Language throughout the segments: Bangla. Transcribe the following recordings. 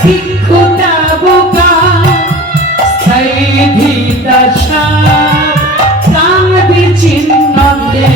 ভিক্ষুতা বোকা স্থায়ী দশা প্রাণ বিচ্ছিন্ন দে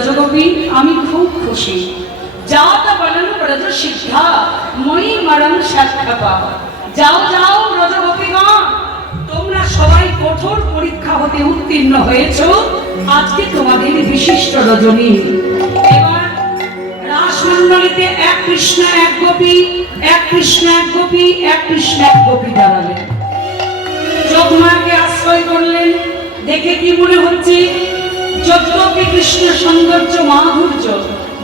ব্রজগোপী আমি খুব খুশি যাও তা বলেন ব্রজ শিক্ষা মই মরণ সাক্ষা যাও যাও ব্রজগোপীগণ তোমরা সবাই কঠোর পরীক্ষা হতে উত্তীর্ণ হয়েছ আজকে তোমাদের বিশিষ্ট রজনী এবার রাসমণ্ডলীতে এক কৃষ্ণ এক গোপী এক কৃষ্ণ এক গোপী এক কৃষ্ণ এক গোপী দাঁড়ালেন যোগমায়াকে আশ্রয় করলেন দেখে কি মনে হচ্ছে যজ্ঞকে কৃষ্ণ সৌন্দর্য মাধুর্য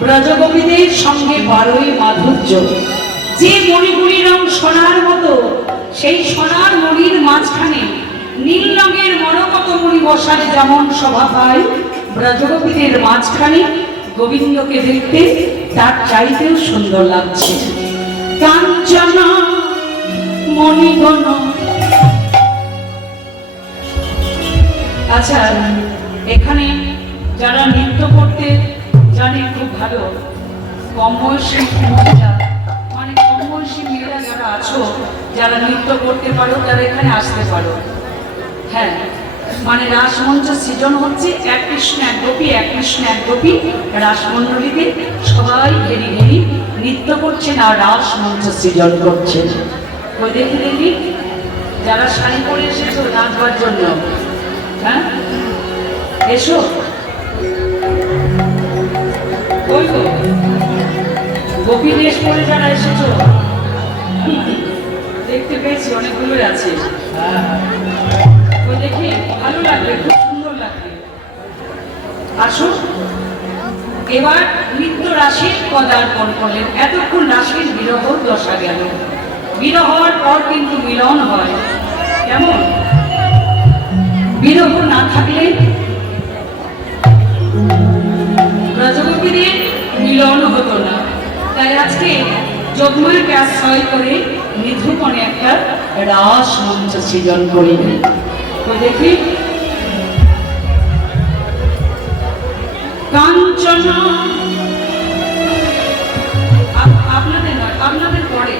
ব্রজগোপীদের সঙ্গে বারোই মাধুর্য যে মণিগুলি রং সোনার মতো সেই সোনার মণির মাঝখানে নীল রঙের মরকত মণি বসালে যেমন শোভা পায় ব্রজগোপীদের মাঝখানে গোবিন্দকে দেখতে তার চাইতেও সুন্দর লাগছে কাঞ্চন মণিগণ আচ্ছা এখানে যারা নৃত্য করতে জানে খুব ভালো কম বয়সী মহিলা মানে কম বয়সী মেয়েরা যারা আছো যারা নৃত্য করতে পারো তারা এখানে আসতে পারো হ্যাঁ মানে রাসমঞ্চ সৃজন হচ্ছে এক কৃষ্ণ এক গোপী এক কৃষ্ণ এক গোপী রাসমণ্ডলীতে সবাই ঘেরি ঘেরি নৃত্য করছেন আর রাসমঞ্চ সৃজন করছেন ওই দেখি দেখি যারা শাড়ি পরে এসেছো নাচবার জন্য হ্যাঁ এসো ওই তো গোপী দেশ পরে যারা এসেছো দেখতে পেয়েছি অনেকগুলোই আছে ওই দেখি ভালো লাগবে খুব সুন্দর লাগবে আসো এবার নৃত্য রাশির পদার্পণ করলেন এতক্ষণ রাশির বিরহ দশা গেল বিরহর পর কিন্তু মিলন হয় কেমন বিরহ না থাকলে ব্রজগোপীদের মিলন হতো না তাই আজকে যোগমায়াকে আশ্রয় করে নিধুপনে একটা রাস মঞ্চ সৃজন করিলেন তো দেখি কাঞ্চন আপনাদের নয় আপনাদের পরে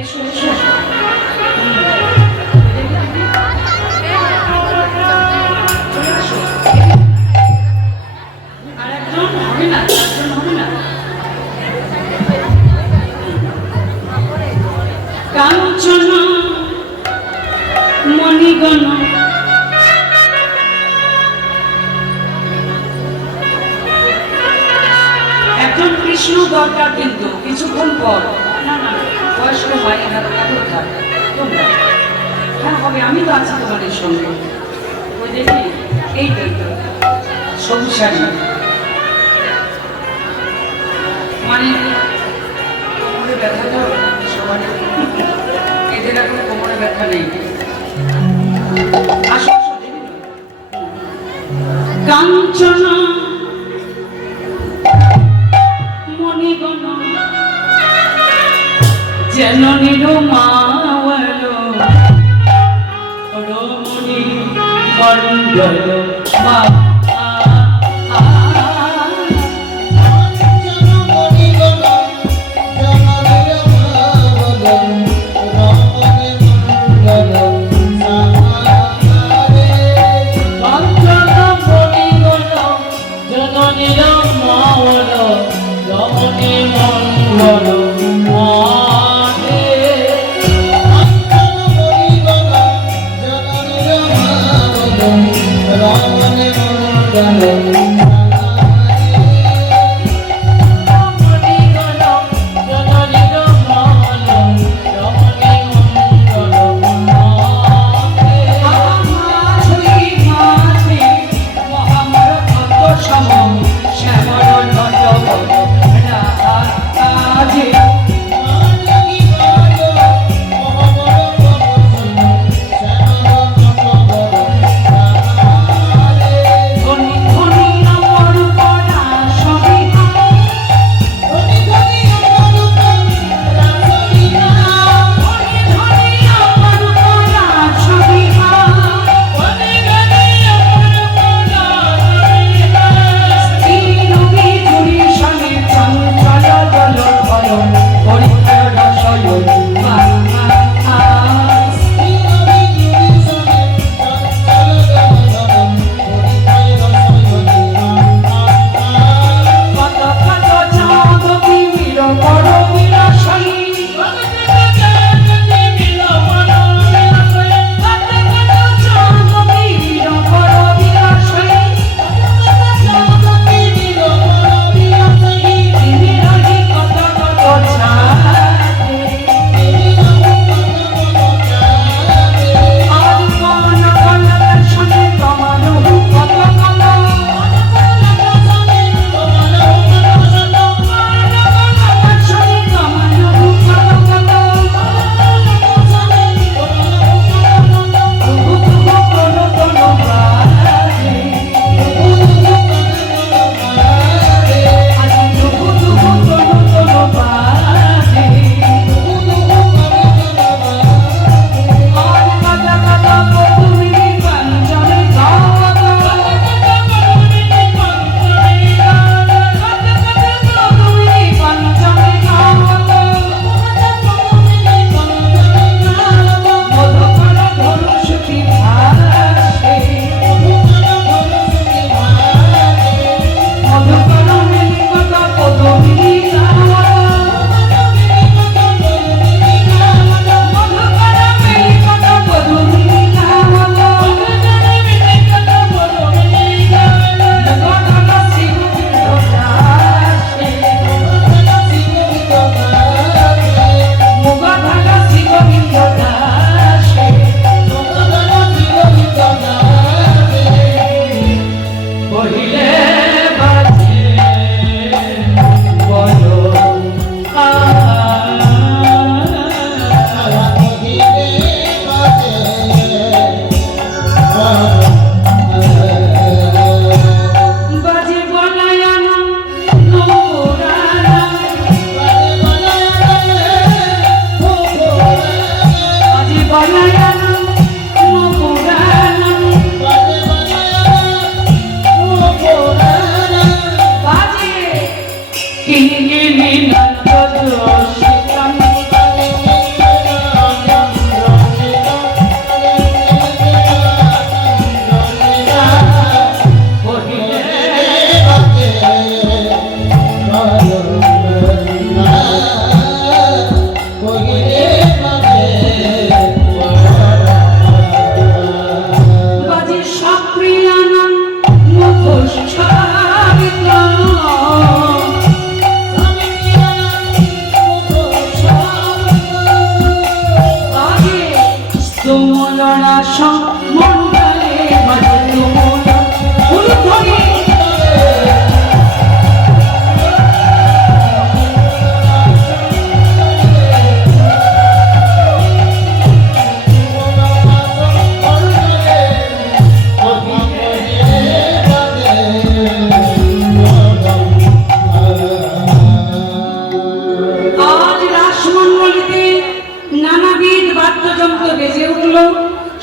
এসো এসো কাঞ্চন মণিগণ একজন কৃষ্ণ দরকার কিন্তু কিছুক্ষণ পর না না বয়স্ক হয় না তোমরা হ্যাঁ হবে আমি তো আছি তোমাদের সঙ্গে ওই দেখি এইটাই তো সবুজ শাড়ি মানে কোমরে ব্যথা তো সবার এদের এখন কোমরে ব্যথা নেই আসো কাঞ্চন মণিগণ যেন নিরমাওয়াল রমণী মণ্ডল মা কাঞ্চন মণিগণ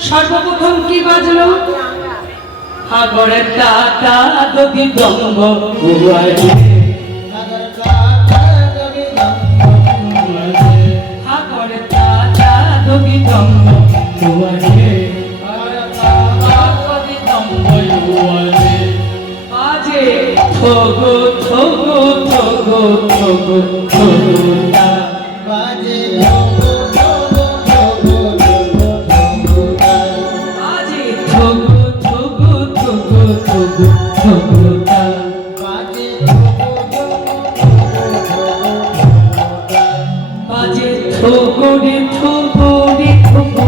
সর্বপ্রথম কি বাজলো? হাগরে টাটা দগি দঙ্গ উয়ারে, হাগরে টাটা দগি দঙ্গ উয়ারে, আজে থগো থগো থগো ঠোগো ঠোগো ঠোগোটা বাজে ঠোগো ঠোগো ঠোগো ঠোগো ঠোগোটা বাজে ঠোগো ঠোগো ঠোগো ঠোগো ঠোগোটা বাজে ঠোগো ঠোগো ঠোগো ঠোগোটা বাজে ঠোগো রে ঠোগো রে ঠোগো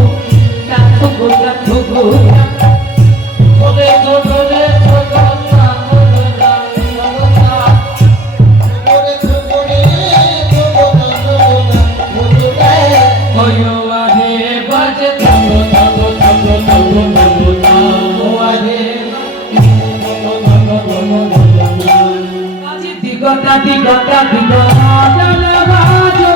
টা ঠোগোটা ঠোগোটা ওরে ঠোগো রে ঠোগো টা ঠোগোটা ঠোগোটা ওরে ঠোগো রে ঠোগো টা ঠোগোটা ঠোগোটা হয়ো আরে বাজে ঠোগো ঠোগো ঠোগো ঠোগো ঠোগোটা ওরে বাজে দিগটা দিগটা দিগটা বাজো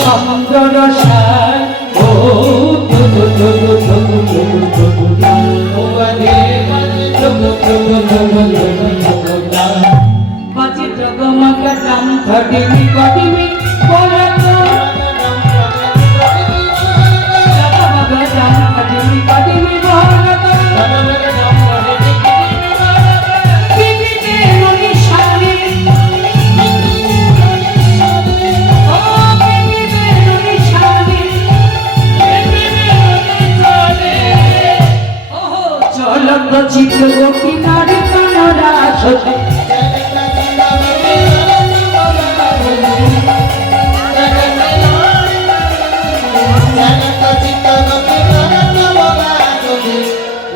ছন্দ রসায় ও ঠোগো ঠোগো ঠোগো ঠোগো ঠোগোটা ওরে বাজে ঠোগো ঠোগো ঠোগো ঠোগো ঠোগোটা বাজে জগমগা ডাম ঘটিমি ঘটিমি বলতো জগমগা ডাম ঘটিমি ঘটিমি বলতো বিবিতে ননি শানে ও বিবিতে ননি শানে ওহো চলন্ত চিত্র গোপী নারী কানরা সতে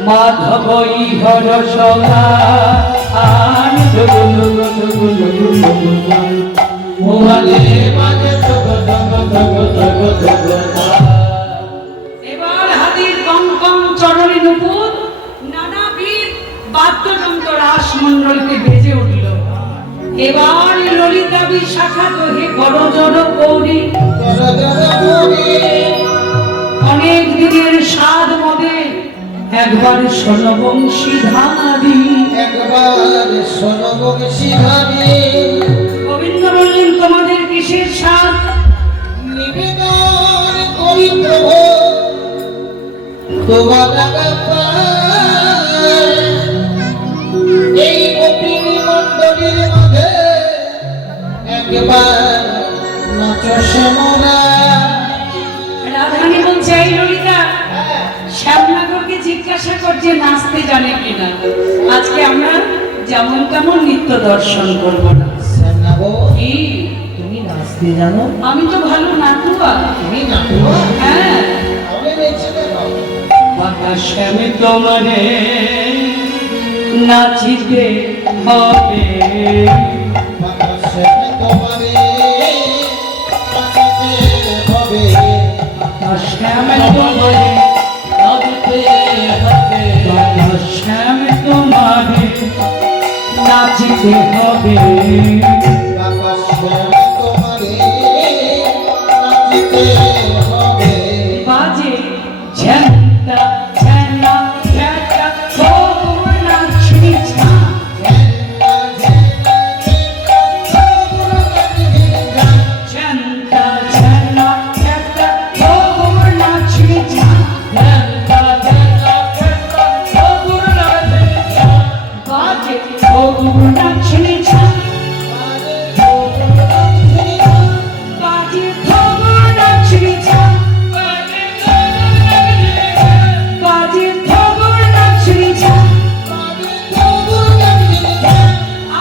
মাধব হর সভা আন এবার হাতির কঙ্কন চরণে নুপুর নানাবিধ বাদ্যযন্ত্র রাসমণ্ডলকে বেজে উঠল। এবার ললিতা বিশাখা কহে করজর গৌরী অনেক দিনের স্বাদ মদে একবার সোনবংশীধারী একবার সোনবংশীধারী গোবিন্দ বললেন তোমাদের কিসের স্বাদ? নিবেদন করি প্রভু তোমার এই গোপিনী মণ্ডলীর মধ্যে একবার নাচ শ্যামরা রাধারানী বলছে এই ললিতা শ্যামনগরকে জিজ্ঞাসা করছে নাচতে জানে কিনা। আজকে আমরা যেমন তেমন নৃত্য দর্শন করবো না। কি তুমি নাচতে জানো? আমি তো ভালো নাটুয়া। তুমি নাটুয়া? হ্যাঁ আমি বেঁচে দেখো শ্যামে তোমারে নাচিতে হবে তোমারে নাচিতে হবে শ্যাম তোমারে নাচতে হবে রাধা শ্যাম তোমারে নাচিতে হবে বাবা শ্যাম তোমারে নাচিতে হবে বাজে ঝেন্টা ঝেনা ঝেটা খবর নাচি ছা ঝেন্টা ঝেনা ঝেটা খবর নাচি ছা বাজে খবর নাচি ছা বাজে খবর নাচি ছা বাজে খবর নাচি ছা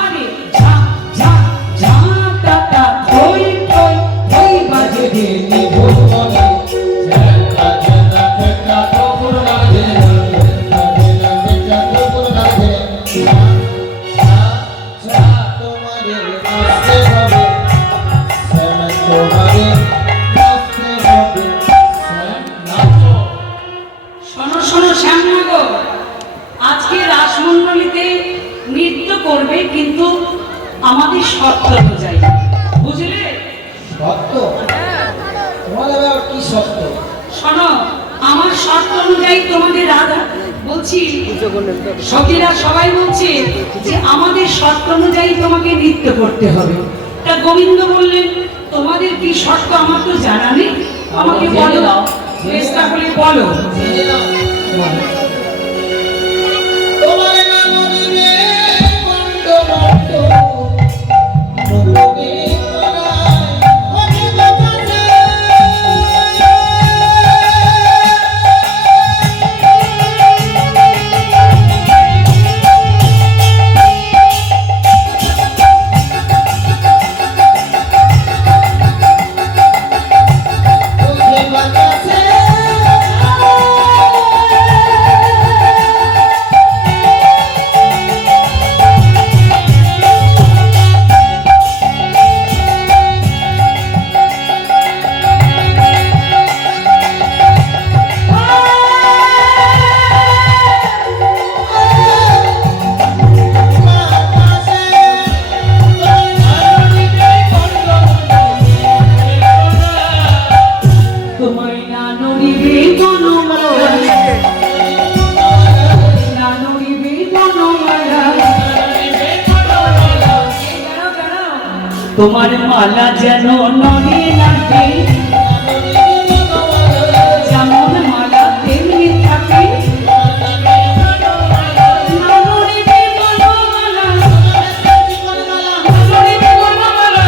আরে ঝা ঝা ঝা টাটা থই থই থই বাজে রে নিভো শোনো শোনো শ্যামনগর, আজকে রাসমণ্ডলীতে নৃত্য করবে, কিন্তু আমাদের শর্ত অনুযায়ী, বুঝলে? শোনো, আমার শর্ত অনুযায়ী তোমাদের রাধা বলছি, সখীরা সবাই বলছে যে আমাদের শর্ত অনুযায়ী তোমাকে নৃত্য করতে হবে। তা গোবিন্দ বললেন, তোমাদের কি শর্ত আমার তো জানা নেই, আমাকে বলো, চেষ্টা করে বলো। তোমার নাম নিবে মন্দ মন্দ মুখে তোমায় না নড়িবে বনমালা, না নড়িবে বনমালা। দাঁড়াও, দাঁড়াও। তোমার মালা যেন নড়ে না গে, যেমন মালা তেমনি থাকে। না নড়িবে বনমালা, না নড়িবে বনমালা।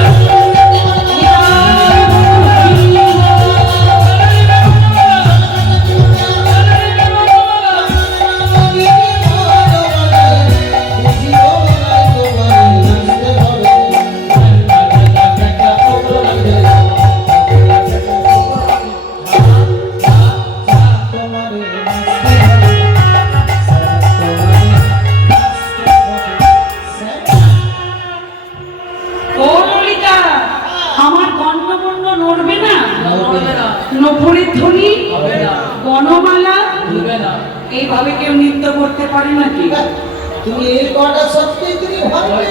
ও ললিতা, আমার গণ্যবর্ণ নড়বে না? নপুরের ধ্বনি, বনমালা, এইভাবে কেউ নৃত্য করতে পারে নাকি? তুমি এই কটা সত্যি তুমি ভাববে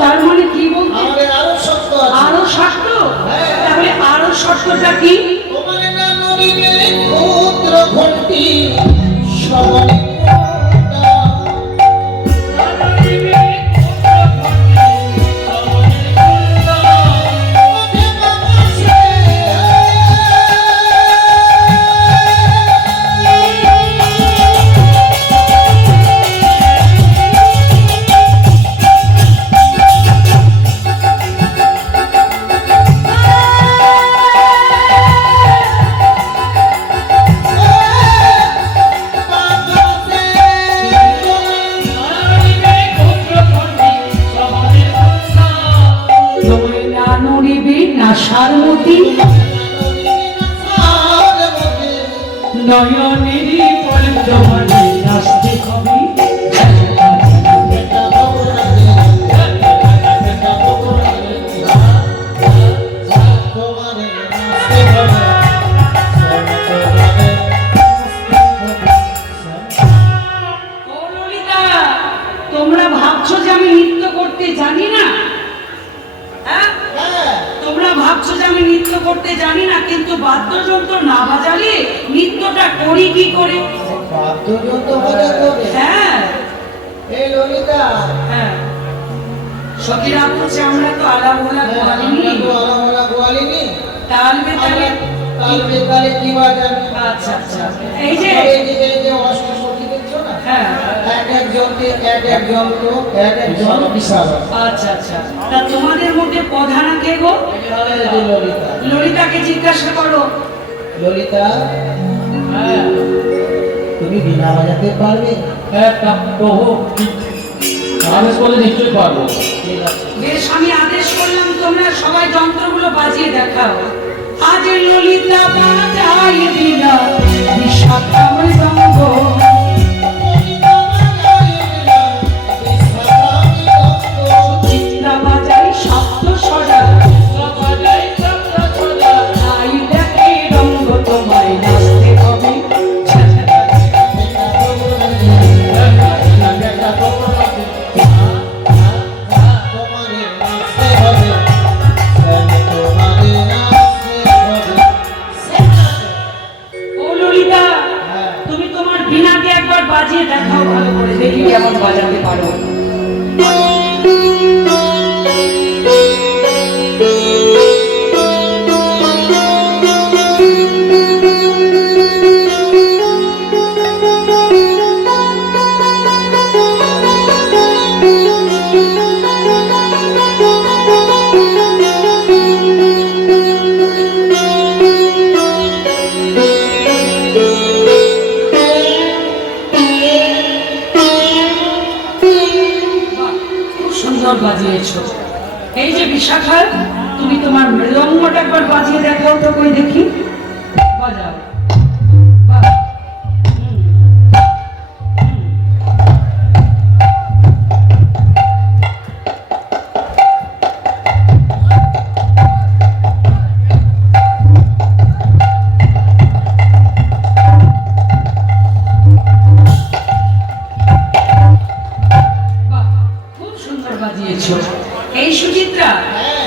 তার মানে কি বলতে? আমাদের আরো সত্য আছে আরো শর্ত? তাহলে আরো শর্তটা কি? তোমার না নড়িবে ক্ষুদ্র ঘন্টি সবনে তোমায় না নড়িবে না সারমতি, নয়নেরই পল্লবনে নাচতে হবে। তোমার করি কি করে? বাদ্যযন্ত্র বাজাতে হবে। হ্যাঁ এই ললিতা, হ্যাঁ সখীরা বলছে আমরা তো আলাবোলা গোয়ালিনি, আমরা তো আলাওয়ালা গোয়ালিনি, তাল বেতালে। তাল বেতালে কি বাজাবে? আচ্ছা আচ্ছা এই যে এই যে অষ্টসখী দেখছো না, হ্যাঁ এক এক যন্ত্রে এক এক যন্ত্র, এক এক যন্ত্র বিশাল। আচ্ছা আচ্ছা তা তোমাদের মধ্যে প্রধানা কে গো? এই যে ললিতা। ললিতাকে জিজ্ঞাসা করো। ললিতা, হ্যাঁ তুমি বীণা বাজাতে পারবে? হ্যাঁ তা প্রভু আদেশ করলে নিশ্চয়ই পারবো। ঠিক আছে। বেশ আমি আদেশ করলাম তোমরা সবাই যন্ত্রগুলো বাজিয়ে দেখাও। আজ ললিতা বাজাই দিলা বিশাখা মৃদঙ্গ, চিত্রা বাজাই সপ্ত স্বরা, তাই দেখে রঙ্গ তোমায় নাচতে হবে। তোমাদের নাচতে হবে, তোমাদের নাচতে হবে। ও ললিতা, হ্যাঁ। তুমি তোমার বীণাকে একবার বাজিয়ে দেখাও ভালো করে, দেখি কেমন বাজাতে পারো। বাহ, খুব সুন্দর বাজিয়েছো। এই যে বিশাখা, তুমি তোমার মৃদঙ্গটা একবার বাজিয়ে দেখাও তো, কই দেখি। বাজাও। বাহ। হুম। হুম। বাহ, খুব সুন্দর বাজিয়েছো। এই সুচিত্রা,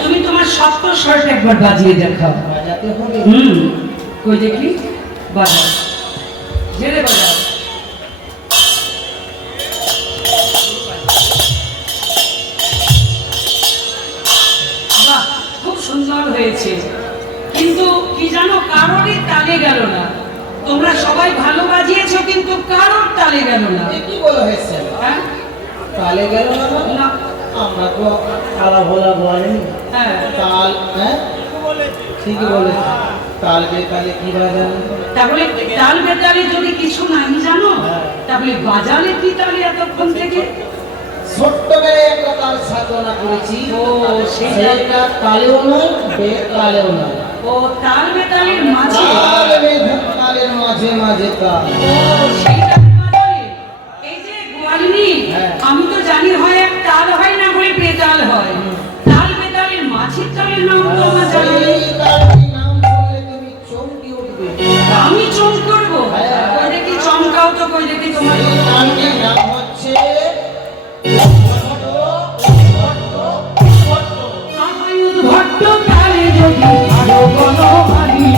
তুমি তোমার সপ্ত স্বরটা একবার বাজিয়ে দেখাও। বাজাতে হবে। কই দেখি, বাজাও, জেরে বাজাও। বাহ, খুব সুন্দর হয়েছে, কিন্তু কি জানো, কারোরই তালে গেল না। তোমরা সবাই ভালো বাজিয়েছো, কিন্তু কারোর তালে গেল না। এ কি বলা হয়েছে? হ্যাঁ তালে গেল না মানে? না, আমরা তো আলাভোলা গোয়ালিনি। হ্যাঁ তাল, হ্যাঁ ঠিকই বলেছে। তাল বেতালে কি বাজাবে? তাহলে তাল বেতালে যদি কিছু নাই জানো, হ্যাঁ। তাহলে বাজালে কি তালে এতক্ষণ থেকে? ছোট্টবেলায় একটা তাল সাধনা করেছি। ও, সেইটা। সেটা তালেও নয়, বেতালেও নয়। ও তাল বেতালের মাঝে। তাল বেতালের মাঝে মাঝে তাল। ও সেইটা বাজালে। এই যে গোয়ালিনী, হ্যাঁ। আমি তো জানি হয় এক তাল হয়, না করে বেতাল হয়। তাল বেতালের মাঝের তালের নাম তো আমার জানা নেই। সেই তালটির নাম শুনলে তুমি চমকে উঠবে। আমি চমক করবো? হ্যাঁ। কই দেখি চমকাও তো, কই দেখি তোমার। সেই তালটির নাম হচ্ছে আমায় উদ্ভট্ট তালে যদি আরো কোনো বাড়ি,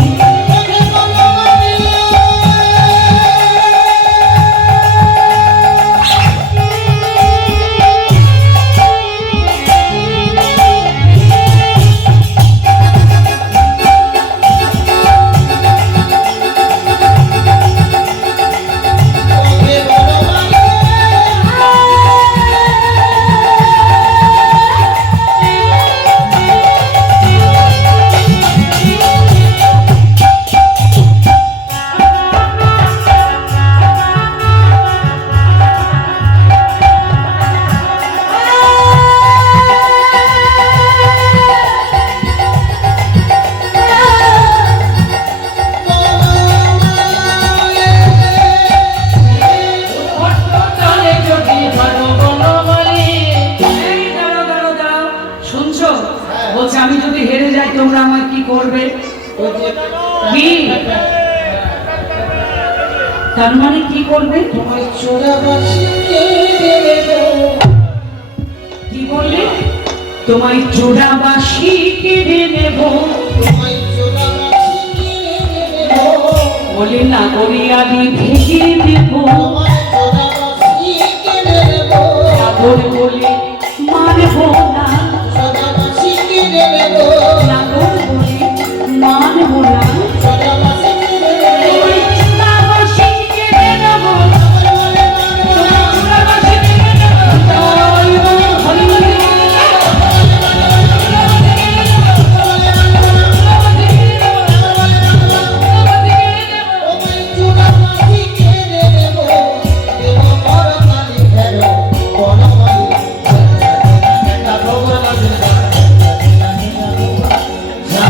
বলছে আমি যদি হেরে যাই তোমরা আমায় কি করবে? কি? তার মানে কি করবে? তোমায় চোরাবাসি কেড়ে নেব। কি বললে? তোমায় চোরাবাসি কেড়ে নেব। তোমায় চোরাবাসি কেড়ে নেব। ও বলে না করি আমি ভেঙে দেব তোমার সোনাবাসী কিনে দেব নাগর বলে মানব না সোনাবাসী কিনে দেব নাগর বলে মানব না সোনাবাসী কিনে দেব ওই চুড়াবাসী কেড়ে নেব চুড়াবাসী কেড়ে নেব ওই হরি হরি তোমার সোনাবাসী কিনে দেব দেব পরমালি ফেরো পরমালি একটা ভগবান আছে যা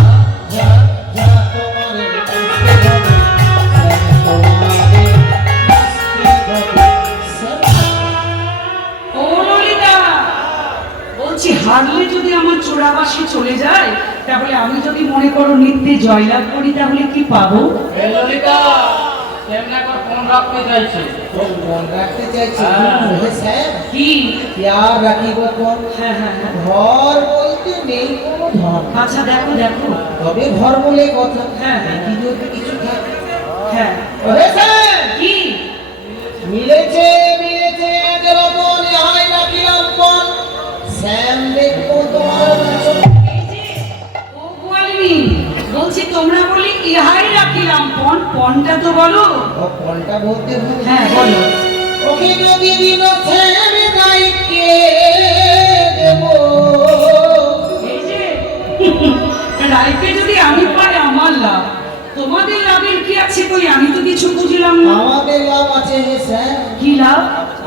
যা যা তোমারে বুঝতে হবে ও ললিতা বলছি হারলে যদি আমার চোরাবাসী চলে যায় তাহলে আমি যদি মনে করো নিত্যে জয়লাভ করি তাহলে কি পাবো এই ললিতা কেমন করে ফোন রাখতে চাইছে তো মন রাখতে চাইছি হ্যাঁ। স্যার কি ইয়ার রাখিব কোন হ্যাঁ হ্যাঁ হ্যাঁ ঘর বলতে নেই কোনো ধন আচ্ছা দেখো দেখো তবে ঘর বলে কথা হ্যাঁ। কি যদি কিছু থাকে হ্যাঁ ওরে স্যার কি মিলেছে মিলেছে দেবতন হাই রাখিলাম কোন শ্যাম দেখবো তোমার নাচন এই যে, ও গোয়ালিনী, বলছি তোমরা বলি ইহাই রাখিলাম পণ পণটা তো বলো ও কোনটা বলতে হবে হ্যাঁ বলো ওকে যদি দিন শ্যাম গাইকে দেব এই যে রাইকে যদি আমি পাই আমার লাভ তোমাদের লাভের কি আছে কই আমি তো কিছু বুঝলাম না আমাদের লাভ আছে হে স্যার কি লাভ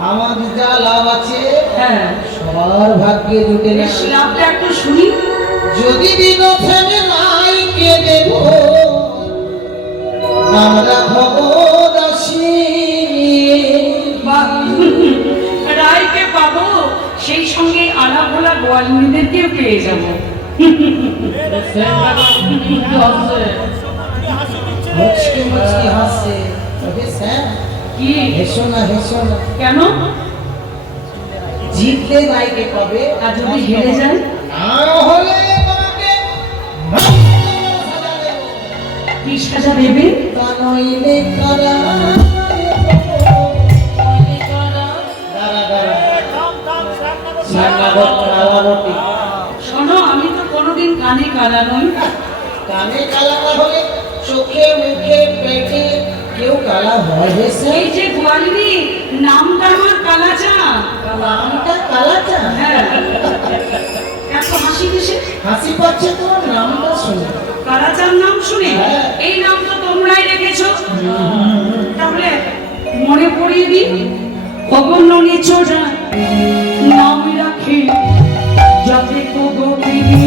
আমাদের যা লাভ আছে হ্যাঁ সবার ভাগ্যে জুটে না বেশ লাভটা একটু শুনি যদি দিন ফেলে মাইকে দেব নাম রাখব দাসী বাহ, রায়কে পাবো সেই সঙ্গে আলা ভোলা গোয়ালিনীদেরকেও পেয়ে যাবো মুচকি মুচকি হাসছে তবে স্যার কি হেসো না হেসো না কেন জিতলে মাইকে পাবে আর যদি হেরে যায় না হলে তোমাকে সাজা দেব কি সাজা দেবে তা নইলে করা শোনো আমি তো কোনোদিন কানে কালা নই কানে কালা না হলে চোখে মুখে পেটে কেউ কালা হয় হে স্যার এই যে গোয়ালিনী নামটা আমার কালাচা নামটা কালাচা হ্যাঁ এত হাসি কিসে হাসি পাচ্ছে তোমার নামটা শুনে কালাচার নাম শুনে হ্যাঁ। এই নাম তো তোমরাই রেখেছো তাহলে মনে পড়িয়ে দিই অগণ্য নিচোরা নাম রাখে যাতে কো গোপিনী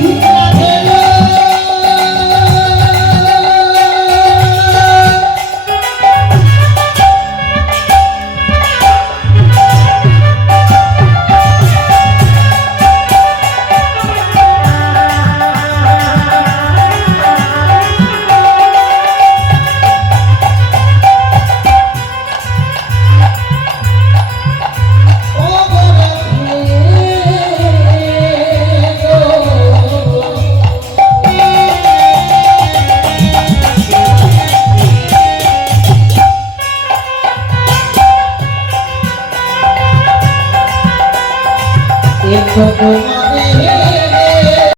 ও গোরা